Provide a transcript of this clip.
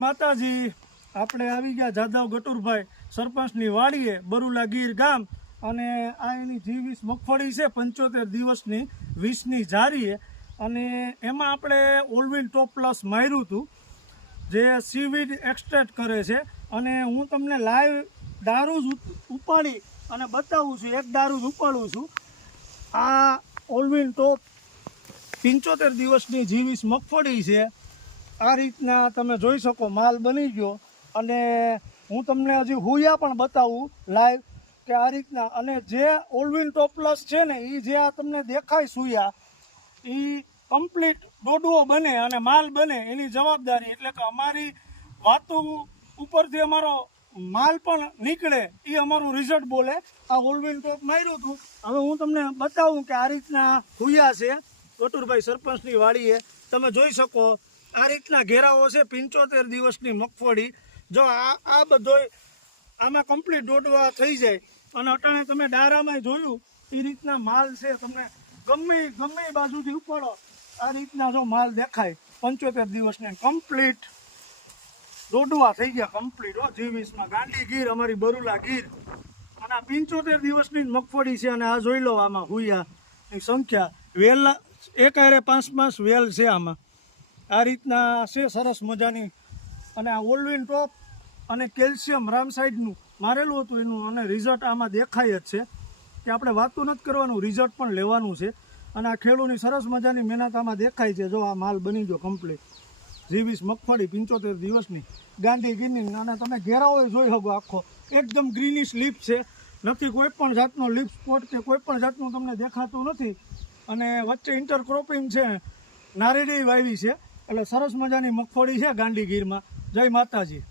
માતાજી, આપણે આવી ગયા જાદવ ગટુરભાઈ સરપંચની વાડીએ, બરુલા ગીર ગામ. અને આ એની G20 મગફળી છે, 75 દિવસની 20ની જારીએ. અને એમાં આપણે ઓલવિન ટોપ પ્લસ માર્યું હતું, જે સીવીડ એક્સટ્રેક્ટ કરે છે. અને હું તમને લાઈવ દારૂ જ ઉપાડી અને બતાવું છું, એક દારૂ જ ઉપાડું છું. આ ઓલવિન ટોપ 75 દિવસની G20 મગફળી છે. આ રીતના તમે જોઈ શકો, માલ બની ગયો. અને હું તમને હજી હુયા પણ બતાવું લાઈવ કે આ રીતના. અને જે ઓલવિન ટોપ પ્લસ છે ને, એ જે આ તમને દેખાય સુયા, એ કમ્પ્લીટ દોડવો બને અને માલ બને એની જવાબદારી. એટલે કે અમારી વાતો ઉપરથી અમારો માલ પણ નીકળે, એ અમારું રિઝલ્ટ બોલે. આ ઓલવિન ટોપ માર્યું હતું. હવે હું તમને બતાવું કે આ રીતના હુયા છે ગટુરભાઈ સરપંચની વાડીએ. તમે જોઈ શકો આ રીતના ઘેરાઓ છે. 75 દિવસની મગફળી. જો આ બધો આમાં કમ્પ્લીટ દોડવા થઈ જાય. અને અટાણે તમે ડારામાં જોયું એ રીતના માલ છે. તમને ગમે બાજુથી ઉપાડો આ રીતના જો માલ દેખાય. 75 દિવસને કમ્પ્લીટ દોડવા થઈ ગયા કમ્પ્લીટ. G20માં ગાંડી ગીર, અમારી બરુલા ગીર. અને આ 75 દિવસની મગફળી છે. અને આ જોઈ લો, આમાં હુયાની સંખ્યા વેલ એક હારે 5 વેલ છે આમાં. આ રીતના છે સરસ મજાની. અને આ ઓલવિન ટોપ અને કેલ્શિયમ રામસાઈડનું મારેલું હતું એનું. અને રિઝલ્ટ આમાં દેખાય જ છે કે આપણે વાતું નથી કરવાનું, રિઝલ્ટ પણ લેવાનું છે. અને આ ખેડૂતની સરસ મજાની મહેનત આમાં દેખાય છે. જો આ માલ બની ગયો કમ્પ્લીટ. G20 મગફળી 75 દિવસની ગાંધી ગીરની. અને તમે ઘેરાઓ જોઈ શકો, આખો એકદમ ગ્રીનિશ લીફ છે. નથી કોઈ પણ જાતનો લીફ સ્પોટ કે કોઈ પણ જાતનું તમને દેખાતું નથી. અને વચ્ચે ઇન્ટરક્રોપિંગ છે, નારેડી વાવી છે. એટલે સરસ મજાની મગફળી છે ગાંડી ગીરમાં. જય માતાજી.